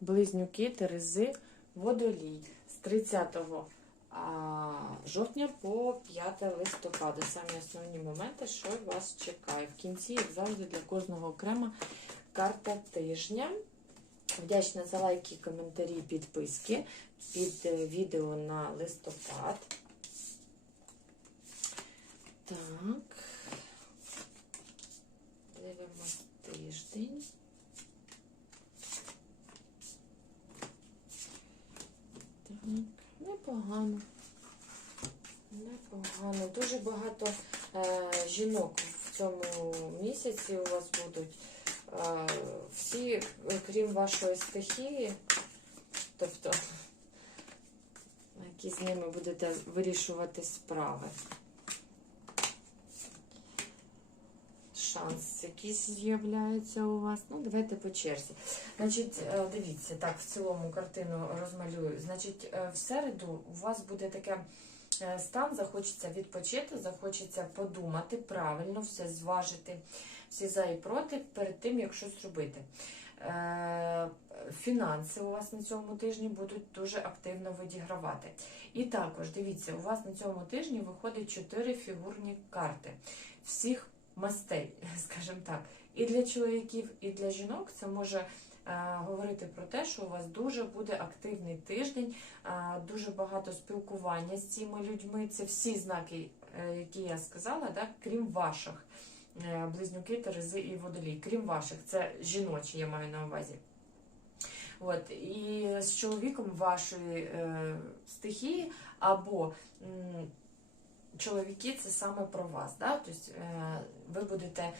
близнюки, терези, водолій з 30 жовтня по 5 листопада. Самі основні моменти, що вас чекає. В кінці, як завжди, для кожного окрема карта тижня. Вдячна за лайки, коментарі, підписки під е, відео на листопад. Так. Дивимось тиждень. Так, непогано. Непогано. Дуже багато е, жінок в цьому місяці у вас будуть. Е, всі, крім вашої стихії, тобто, які з ними будете вирішувати справи. Шанс якийсь з'являється у вас. Ну, давайте по черзі. Значить, е, дивіться, так, в цілому картину розмалюю. Значить, е, в середу у вас буде таке е, стан, захочеться відпочити, захочеться подумати правильно, все зважити, всі за і проти перед тим, як щось робити. Фінанси у вас на цьому тижні будуть дуже активно відігравати. І також, дивіться, у вас на цьому тижні виходить чотири фігурні карти всіх мастей, скажімо так. І для чоловіків, і для жінок це може е, говорити про те, що у вас дуже буде активний тиждень, е, дуже багато спілкування з цими людьми. Це всі знаки, е, які я сказала, так, крім ваших. Близнюки, Терези і Водолій, крім ваших, це жіночі, я маю на увазі. От, і з чоловіком вашої е, стихії або м, чоловіки це саме про вас. Да? Тобто, е, ви будете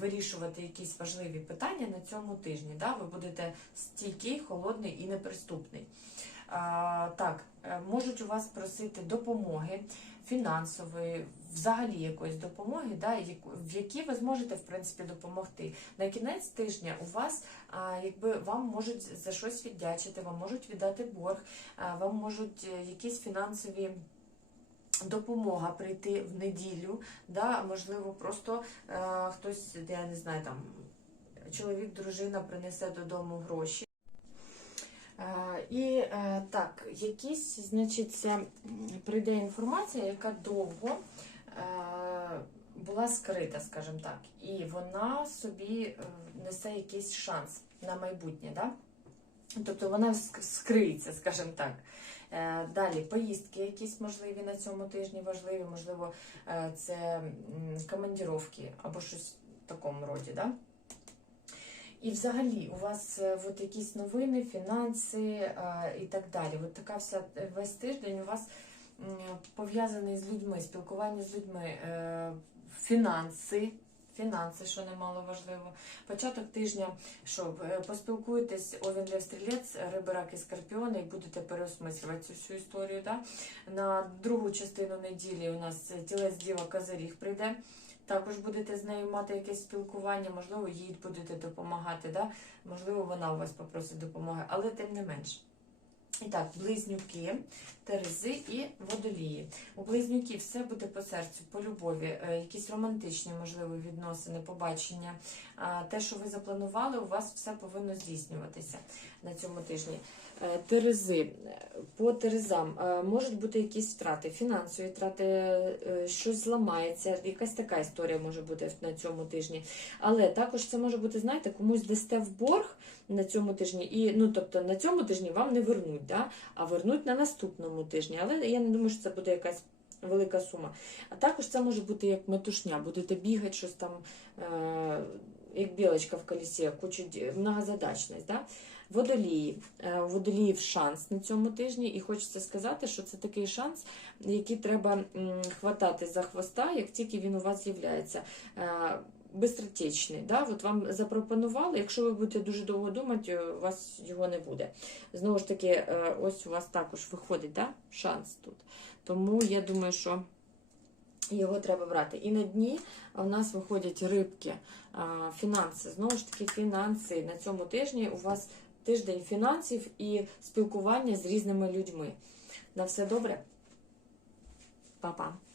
вирішувати якісь важливі питання на цьому тижні. Да? Ви будете стійкий, холодний і неприступний. А, так, е, можуть у вас просити допомоги фінансової, взагалі якоїсь допомоги, да, в якій ви зможете в принципі допомогти. На кінець тижня у вас, а, якби вам можуть за щось віддячити, вам можуть віддати борг, а, вам можуть е, якісь фінансові. Допомога прийти в неділю, да, можливо, просто е, хтось, я не знаю, там чоловік, дружина принесе додому гроші. Е, І е, так, якісь, значить, прийде інформація, яка довго е, була скрита, скажімо так, і вона собі несе якийсь шанс на майбутнє. Да? Тобто вона скриється, скажімо так. Е, Далі поїздки якісь можливі на цьому тижні важливі, можливо, е, це командіровки або щось в такому роді. Да? І взагалі у вас е, от якісь новини, фінанси і так далі. От така вся весь тиждень у вас пов'язаний з людьми, спілкування з людьми, фінанси. Фінанси, що немало важливо. Початок тижня, що е, поспілкуєтесь Овен Лев Стрілець, Риби, Раки, Скорпіони і будете переосмислювати цю всю історію. Да? На другу частину неділі у нас тілець Діва Козиріг прийде. Також будете з нею мати якесь спілкування, можливо, їй будете допомагати, да? можливо, вона у вас попросить допомоги, але тим не менш. І так, близнюки, терези і водолії. У близнюків все буде по серцю, по любові, е, якісь романтичні, можливо, відносини, побачення. Те, що ви запланували, у вас все повинно здійснюватися на цьому тижні. Е, Терези. По терезам е, можуть бути якісь втрати, фінансові втрати, щось зламається, якась така історія може бути на цьому тижні. Але також це може бути, знаєте, комусь дасте в борг на цьому тижні, і ну тобто на цьому тижні вам не вернуть, да? а вернуть на наступному тижні. Але я не думаю, що це буде якась велика сума. А також це може бути як метушня, будете бігати щось там, е, як білочка в колесі, кучу многозадачність. Да? Водолії. Е, У водоліїв шанс на цьому тижні, і хочеться сказати, що це такий шанс, який треба хватати за хвоста, як тільки він у вас з'являється. Е, Бистротечний, да? От вам запропонували, якщо ви будете дуже довго думати, у вас його не буде. Знову ж таки, е, ось у вас також виходить да? шанс тут. Тому я думаю, що його треба брати. І на дні у нас виходять рибки, фінанси. Знову ж таки, фінанси на цьому тижні у вас тиждень фінансів і спілкування з різними людьми. На все добре? Па-па!